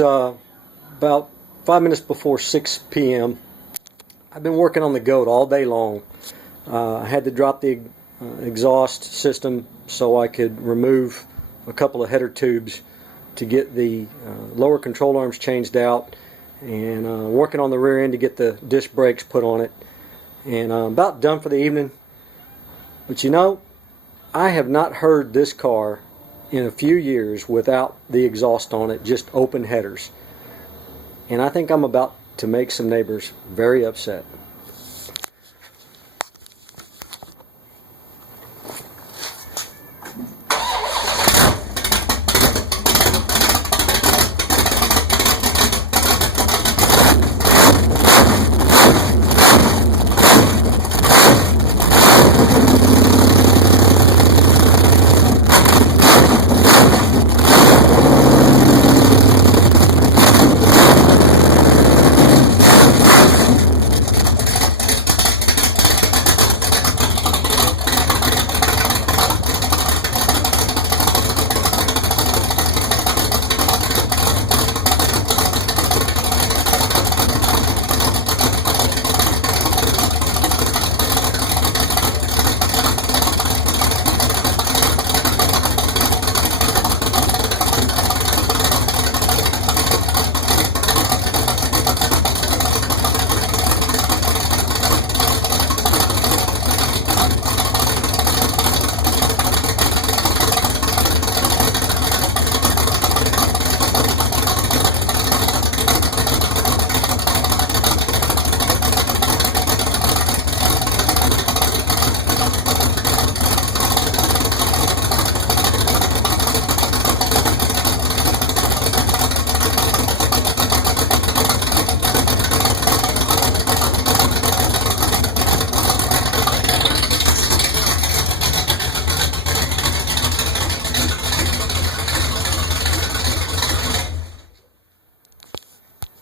About 5 minutes before 6 p.m. I've been working on the goat all day long. I had to drop the exhaust system so I could remove a couple of header tubes to get the lower control arms changed out, and working on the rear end to get the disc brakes put on it. And I'm about done for the evening. But you know, I have not heard this car in a few years without the exhaust on it, just open headers. And I think I'm about to make some neighbors very upset.